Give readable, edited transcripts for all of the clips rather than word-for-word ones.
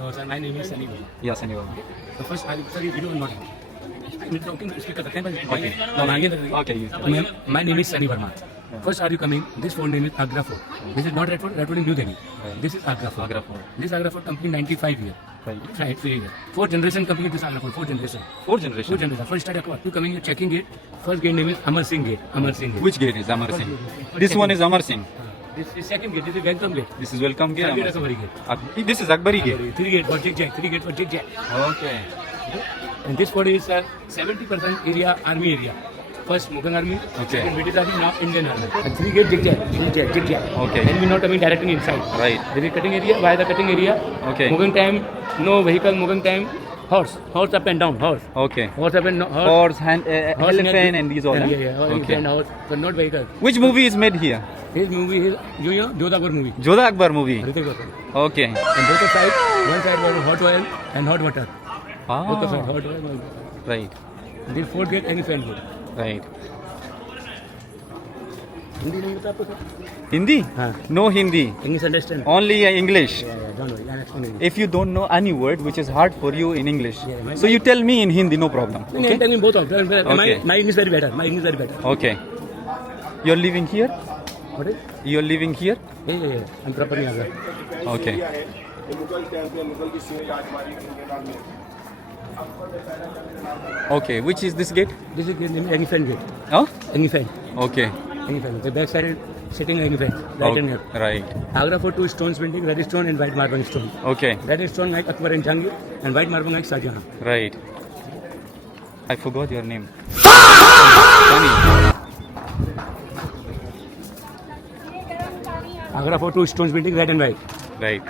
So, sir, my name is Sunny. Yes, anyone. So first, sir, you video not. I'm talking speaker. Okay. Okay. My name is Sunny Verma. First, are you coming? This phone name is Agra Fort. This is not Red Fort. Red Fort in New Delhi. This is Agra Fort. Agra Fort. This Agra Fort company 95 years. Right. 3 years. 4 generation company this Agra Fort. 4 generation. 4 generations. 4 generation. First start Agra. You coming? You checking gate. First gate name is Amar Singh Gate. Amar Singh Gate. Which gate is Amar Singh? This one is Amar Singh. This is second gate. This is welcome gate. This is welcome gate. Third gate Amar Akbari Singh. gate. This is Akbari gate. 3 gate for Jig-Jack. 3 gate for Jig-Jack. Okay. And this fort is 70% area army area. First Mughal army, Okay. second British army, now Indian army. And 3 gate Jig-Jack. Okay. And we not coming directly inside. Right. There is cutting area. By the cutting area, Okay. Mughal time, no vehicle. Mughal time, horse up and down, horse. Okay. Horse up and no, horse. Horse, Horse elephant, and these all. Yeah, huh? yeah, yeah. Okay. And horse, but not vehicle. Which movie is made here? His movie is Jodha Akbar movie. Jodha Akbar movie. Hrithik Roshan. Okay. And both the side, one side was hot oil and hot water. Both the side, Ah. hot oil. And Right. this fourth gate, any fan gate. Right. Hindi नहीं होता आपको sir? Hindi? हाँ. No Hindi. English understand? Only English. Yeah, don't worry, I'm explaining. If you don't know any word which is hard for you in English, Yeah, so you tell me in Hindi, no problem. I'm Okay? telling both of them. Okay. My English very better. My English very better. Okay. You're living here? What is? You're living here? Yeah. I'm properly Agra. Okay. Okay. Which is this gate? This is Engifan gate. Oh? Engifan. Okay. Engifan. The back side is sitting Engifan. Right and left. Right. Agra for 2 stones painting, red stone and white marble stone. Okay. Red stone like Akbar and Jahangir and white marble like Shah Jahan. Right. I forgot your name. Sunny. Agra for 2 stones painting, red and white. Right.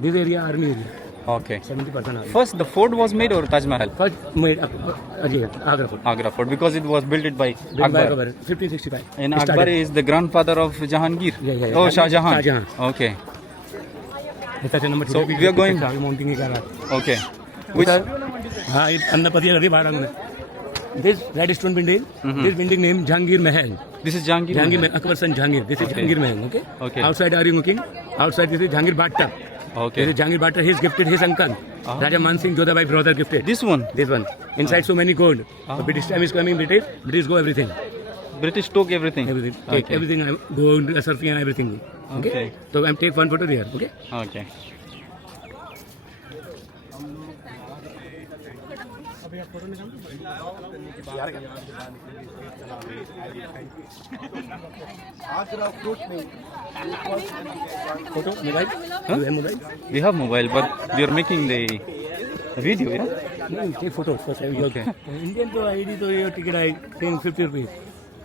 This area army area. Okay. 70% army. First, the fort was made or Taj Mahal? First made Agra Fort. Agra Fort, because it was built by Built by Akbar. Akbar, 1565. And It Akbar started. is the grandfather of Jahangir. Yeah. Oh, Shah Jahan. Shah Jahan. Okay. It's a number So, we are going- mounting it. Okay. Which? हाँ ये अन्नपति अभी बाहर में this red stone building this building name Jahangir Mahal This is Jahangir. Jahangir Mahal. Mahal Akbar son Jahangir this is Okay. Jahangir Mahal Okay. outside are you looking outside this is Jahangir Bhatta Okay. this is Jahangir Bhatta he's gifted his uncle Raja Man Singh Jodhabai brother gifted This one. this one inside so many gold so British time is coming British go everything British took everything. take Okay. everything gold surfing and everything Okay. so I'm take one photo there okay Okay. photo mobile Huh? you have mobile We have mobile, but we are making the video, yeah? no, take photos first Okay. Indian to ID to your ticket I paying 50 rupees.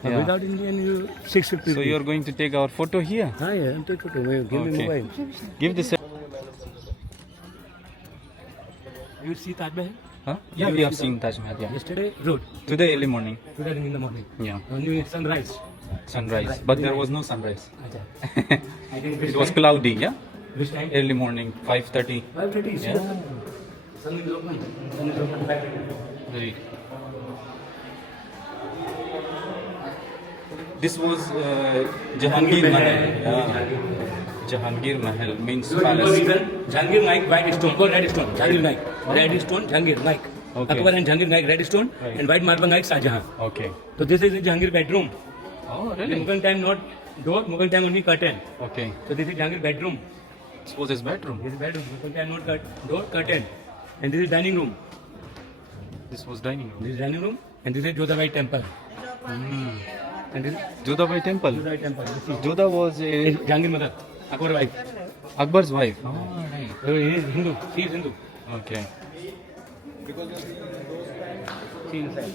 Yeah. Without Indian you 650 So rupees. you are going to take our photo here? हाँ yeah, I'm take photo. Give me Okay. mobile. Give this. You see Taj Mahal? Huh? Yeah, we have seen Taj Mahal. Yeah. Yesterday road. Today early morning. Today in the morning. Yeah. Only sunrise. Sunrise, but there was no sunrise. Acha. I think It was cloudy. Yeah. which time? Early morning, 5:30. 5:30. Yeah. Sun is open. Sun is open 5:30. Right. This was Jahangir Mahal. Yeah. Jahangir Mahal means palace. Jahangir Naik white stone. Go red stone. Jahangir Naik. Red stone. Jahangir Naik. Okay. Akbar and Jahangir Naik red stone Right. and white marble Naik Shah Jahan. Okay. So this is the Jahangir bedroom. Oh, In Mughal time not door. Mughal time only curtain. Okay. So this is Jahangir bedroom. This was his bedroom. This is bedroom. Mughal time not door curtain. And this is dining room. This was dining room. This is dining room and this is Jodhabai temple. And this is Jodhabai temple. Jodhabai temple. This is Jodha was Jahangir mother. Akbar wife. Akbar's wife. Oh, right. So he is Hindu. She is Hindu. Okay. See inside.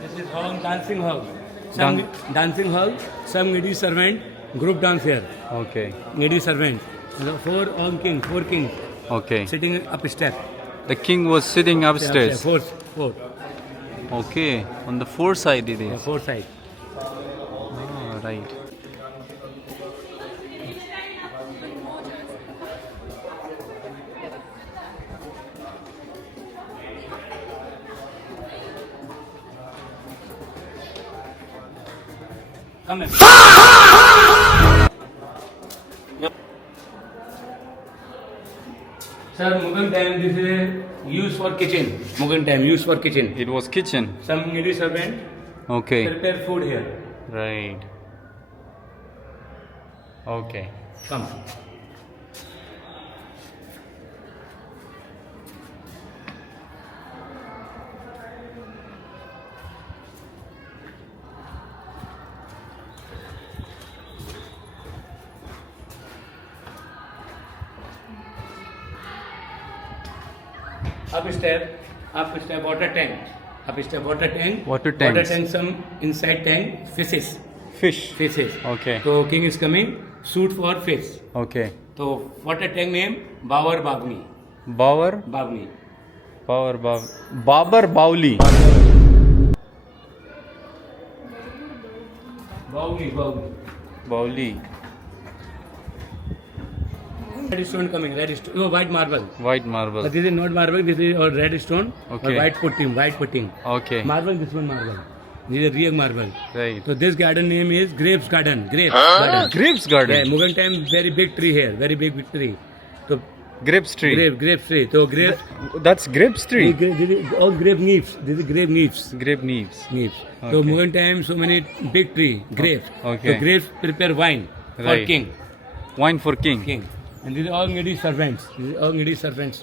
This is hall, dancing hall. Some dancing hall, some needy servant, group dance here. Okay. Needy servant. 4 kings Okay. sitting up step. The king was sitting upstairs. Fourth. Okay, on the fourth side it is. Fourth side. Ah, right. Come in. Yep. Sir, Mughal time this is used for kitchen. Mughal time used for kitchen. It was kitchen. Some needy servant Okay. prepare food here. Right. Okay. Come. Upstep, water tank. Upstep, water tank. Water tanks. Water tank, some inside tank, fishes. Fish. Fishes. Okay. So king is coming, shoot for fish. Okay. So water tank name, Babar Bagni. Babar. Bagni. Babar Bauli. Bagni. Bauli. Red stone coming, red stone. Oh, white marble. White marble. But this is not marble, this is or red stone. Okay. Or white putting. Okay. Marble, this one marble. This is real marble. Right. So this garden name is Grapes Garden. Garden. Grapes garden. Yeah, Mughal time, very big tree here, very big tree. So Grapes tree. grapes tree. So grapes. That's grapes tree. This is all grape leaves. This is grape leaves. Grape leaves. Leaves. So Okay. Mughal time, so many big tree, grapes. Okay. So grapes prepare wine for Right. king. Wine for king. King. And these are all needy servants.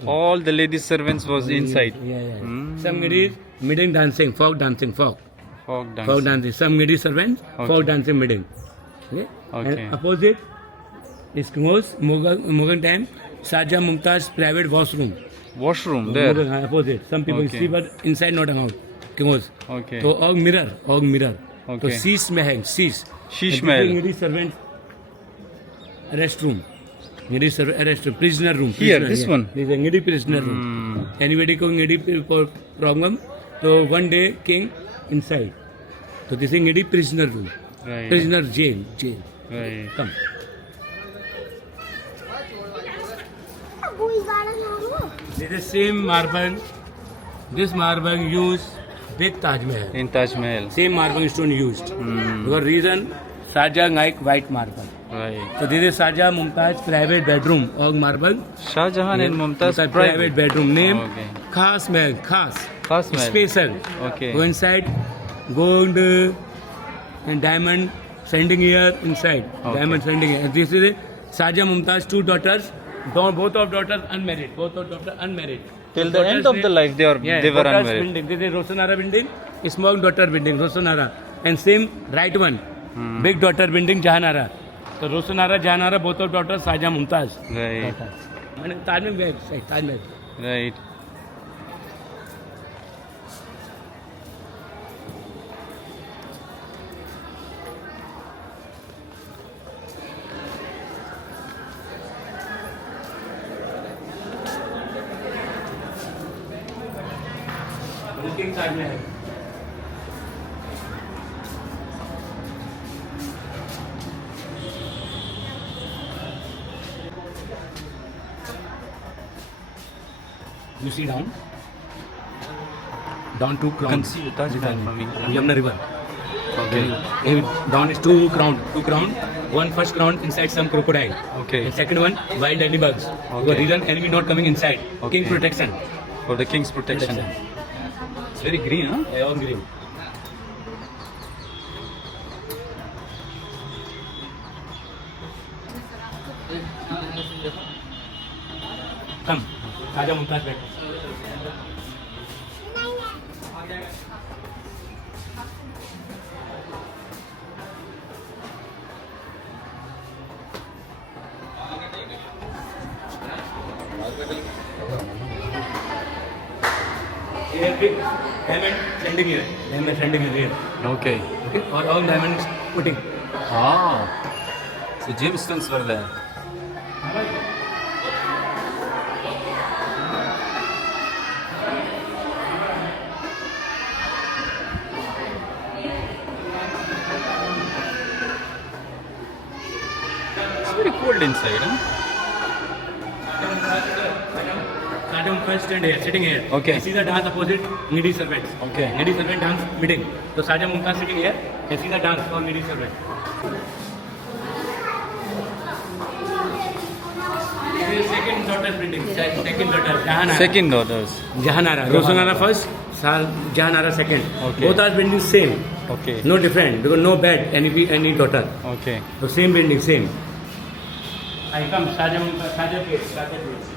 All the lady servants was inside. Yeah. Mm. Some needy meeting dancing, folk dancing. Folk Folk dancing. dancing. Some needy servants, Okay. folk dancing meeting. Okay. Okay. And opposite is close Mughal time, Shahjahan Mumtaz private washroom. Washroom there. Mughal, opposite. Some people Okay. see but inside not out. Close. Okay. So all mirror. So Okay. sheesh में है sheesh. Sheesh And Mahal. this is needy servant restroom. Needy restroom, prisoner room. Here, prisoner, this yeah. one? This is a needy prisoner room. Anybody going needy problem? So one day king inside. So this is needy prisoner room. Right. Prisoner jail. Right. Come. This is same marble. This marble used with Taj Mahal. In Taj Mahal. Same marble stone used. Because reason Shahjahan like white marble. Right. So this is Shahjahan Mumtaz private bedroom of marble. Shah Jahan and Mumtaz private bedroom name. Okay. Khas Mahal. Khas. Khas Mahal. Special. Okay. Go inside. Gold and diamond sending here inside. Okay. Diamond sending here. This is Shahjahan Mumtaz, two daughters. Both of daughters unmarried. Till the end of the life they were daughters unmarried. Building. This is Rosanara building. Small daughter building. Rosanara. And same right one. Big daughter building Jahanara. So Rosanara, Jahanara, both of daughters Shahjahan Mumtaz. Right. Taj Mahal. Taj Mahal. Right. Looking Taj Mahal. You see down. Down two crown. Can see Taj Mahal from England. Yamuna River. Okay. Down is two crown. One first crown inside some crocodile. Okay. And second one wild animals. Okay. The reason enemy not coming inside. Okay. King protection. For the king's protection. It's very green, huh? Yeah, all green. Come. Shahjahan Mumtaz बैठो. Here big diamond sending here. Diamond sending here. Okay. Okay. All diamonds putting. Ah. So gemstones were there. cold inside, huh? Sajam first stand here, sitting here. Okay. You see the dance opposite needy servants. Okay. Needy servant dance meeting. So Sajam Mumtaz sitting here. You see the dance for needy servant. This is second daughter's meeting. Second daughter, Jahanara. Second daughters. Jahanara. Rosanara first, Jahanara second. Okay. Both are building same. Okay. No different because no bed any daughter. Okay. So same building, same. I come Sajam place.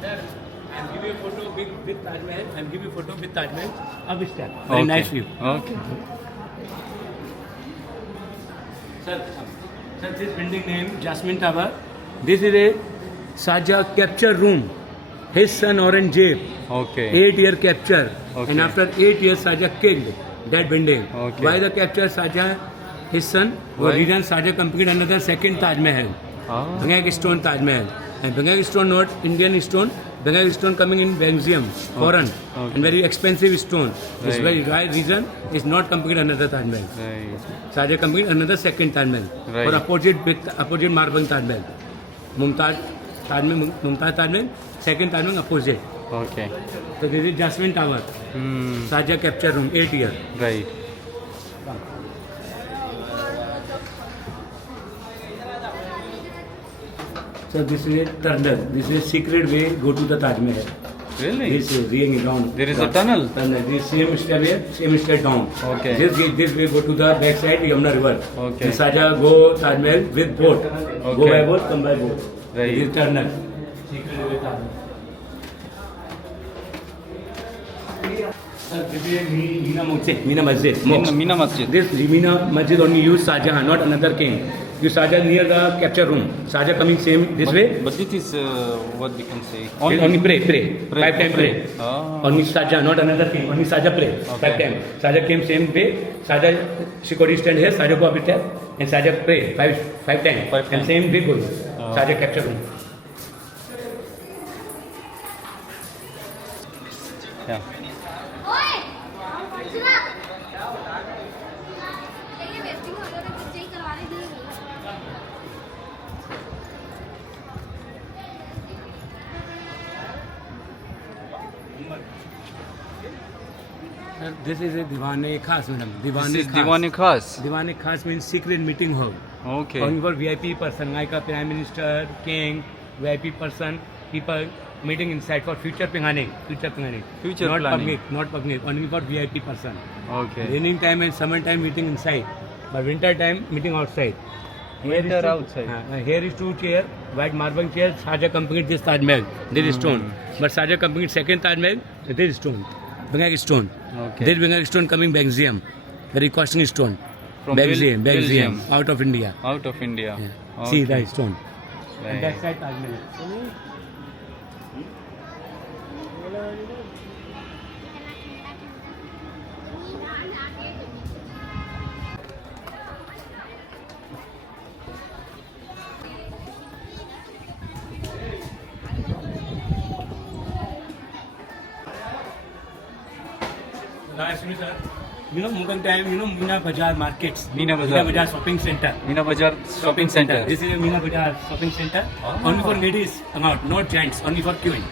Sir, I'll give you a photo with Taj Mahal. I'll give you a photo with Taj Mahal. Up step. Very nice view. Okay. Sir, this building name Jasmine Tower. This is a Saja capture room. His son Aurangzeb, Okay. 8-year capture, Okay. and after 8 years Saja killed that building. Okay. Why the capture Saja? His son. Why? The reason Saja completed another second Taj Mahal. Ah. Bangag stone Taj Mahal. And Bangag stone not Indian stone. Bangag stone coming in Belgium, foreign, Okay. and very expensive stone. This Right. very right reason is not completed another Taj Mahal. Right. Saja completed another second Taj Mahal. Right. For opposite marble Taj Mahal. Mumtaz Taj Mahal, second Taj Mahal opposite. Okay. So this is Jasmine Tower. Hmm. Saja capture room, 8 year. Right. So this is a tunnel. This is a secret way go to the Taj Mahal. Really? This is ring down. There is a tunnel? Tunnel. This same step here, same step down. Okay. This way go to the back side Yamuna River. Okay. This Saja go Taj Mahal with boat. Go Okay. by boat, come by boat. Right. This is tunnel. Secret way Taj Mahal. Sir, this is Mina Masjid. Mina Masjid. This Mina Masjid only used Shahjahan, not another king. You Shahjahan near the capture room. Shahjahan coming same this way. But this is what we can say. Only pray. Pray, 5 times okay. pray. Ah. Only Shahjahan, not another king. Only Shahjahan pray. Okay. 5 times. Shahjahan came same way. Shahjahan Shikori stand here. Shahjahan go up there. And Shahjahan pray 5 times. 5 And times. same way goes. Ah. Shahjahan capture room. Yeah. This is a Diwan-e Khas, madam. This is Khas. Diwan-e Khas. Diwan-e Khas means secret meeting hall. Okay. Only for VIP person, like a Prime Minister, King, VIP person, people meeting inside for future planning. Future not planning. Not public, only for VIP person. Okay. Raining time and summer time meeting inside, but winter time meeting outside. Winter outside. Here is 2 chair, white marble chair. Shahjahan completed this Taj Mahal. This is stone. But Shahjahan completed second Taj Mahal. This is stone. Bangag stone. Okay. This Bangag stone coming Belgium. Very costly stone. From Belgium, Belgium. out of India. Out of India. Yeah. Okay. See that stone. Right. And that side Taj Mahal. Sir. You know, Mughal time, Meena Bazaar markets. Meena Bazaar. shopping center. Mina Bazaar shopping center. This is a Meena Bazaar shopping center. Only for ladies amount, not gents, only for queuing.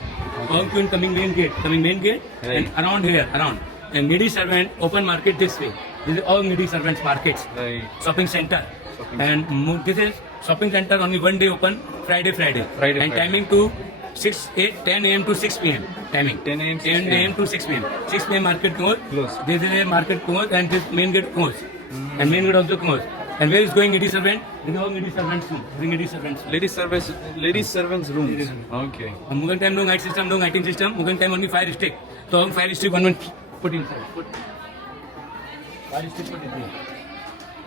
All queuing coming main gate, Right. and around here, around. And needy servant, open market this way. This is all needy servants markets. Right. Shopping center. And this is shopping center only one day open, Friday. Friday, And Friday. timing to 10 a.m. to 6 p.m. Timing. 10 a.m. 10 a.m. to 6 p.m. 6 p.m. market closed. Closed. This is a market closed and this main gate closed. And main gate also closed. And where is going needy servant? This is all needy servants room. Bring needy servants. Ladies servants rooms. Okay. And Mughal time no night system, no lighting system. Mughal time only fire stick. So on fire stick one put inside. Fire stick put in here.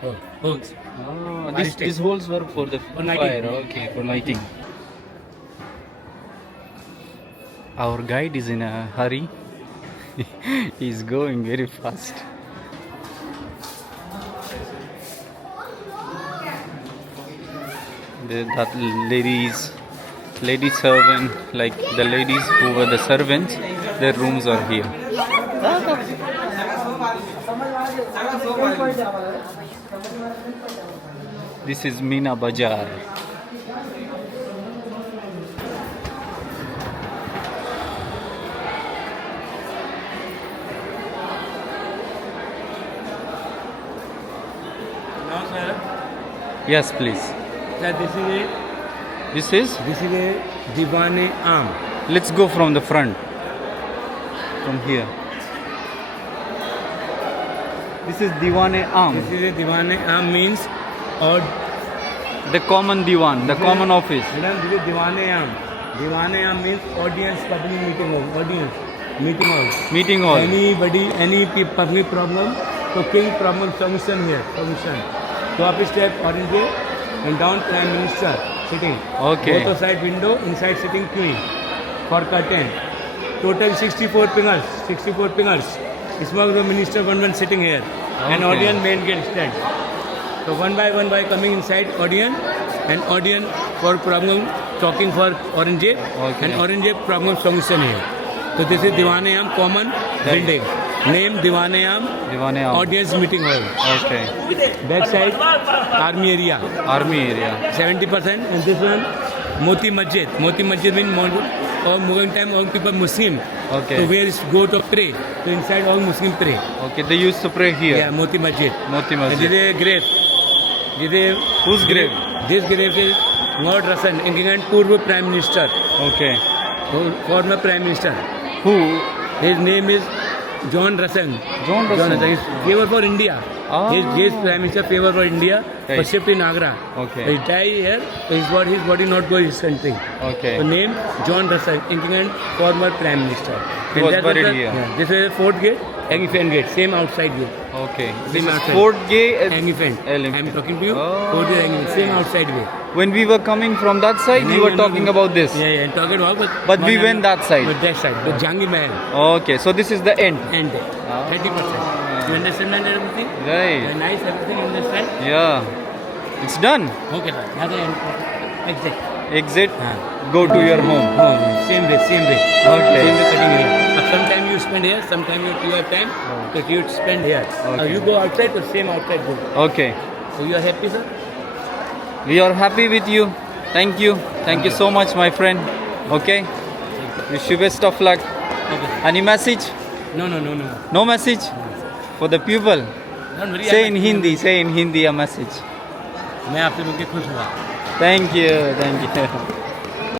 Oh, holes. Oh, Fire stick. these holes were for the For lighting. fire. Okay, for lighting. Our guide is in a hurry. He's going very fast. That lady servant, like the ladies who were the servants, their rooms are here. This is Meena Bazaar. Now, sir, Yes, please. sir, This is. this is a Diwane Am. Let's go from the front. From here. This is Diwane Am. This is a Diwane Am means odd. The common Diwan, the common office. Madam, this is Diwane Am. Diwane Am means audience public meeting hall. Audience meeting hall. Meeting hall. Anybody, any public problem, so king problem solution here. Solution. So up step orange gate and down Prime Minister sitting. Okay. Both side window, inside sitting queen for curtain. Total 64 fingers. 64 fingers. Small the minister one sitting here. And Okay. audience main gate stand. So one by coming inside audience and audience for problem talking for orange gate Okay. and orange gate problem solution here. So this is Diwane Am common building. Name Diwane Am Diwane Am. audience meeting hall. Okay. Back side army area Army area. 70% and this one Moti Masjid. Moti Masjid means all Mughal time all people Muslim. Okay. So where is go to pray. So inside all Muslim pray. Okay, they used to pray here. Yeah, Moti Masjid. Moti And this Masjid. is a grave. This is Whose grave? This grave is Lord Russell, England Purva Prime Minister, Okay. former Prime Minister. Who? His name is John Russell. John Russell. His favor for India. Ah. His Prime Minister favor for India. Right. Was shipped in Agra. Okay. He died here. His body not go his country. Okay. So name John Russell, England former Prime Minister. He was that buried the- here. Yeah, this is fourth gate, Elephant Gate, same outside gate. Okay. Same This is outside. Fort Gay. Elephant. Elephant. I'm talking to you. Oh. Fourth gate, Elephant, same outside gate. When we were coming from that side, you were talking about this. Yeah, yeah, talking about. But we went that side. But that side, the Jangir Mahal. Okay, so this is the end. And Ah. 30%. You understand that everything? Right. Nice, everything you understand? Yeah. It's done. Okay, sir. Now the end. Exit. Exit. Ah. Go to your home. Oh, same way, same way. Okay. Same way cutting here. Sometime you spend here, sometime you have time, but you spend here. Okay. You go outside, but same outside go. Okay. So you are happy, sir? We are happy with you. Thank you. Thank you so much, my friend. Okay. Wish you best of luck. Okay. Any message? No. No message for the people. Don't worry. Say in Hindi. Say in Hindi a message. मैं आपसे मिलकर खुश हुआ. Thank you. Thank you.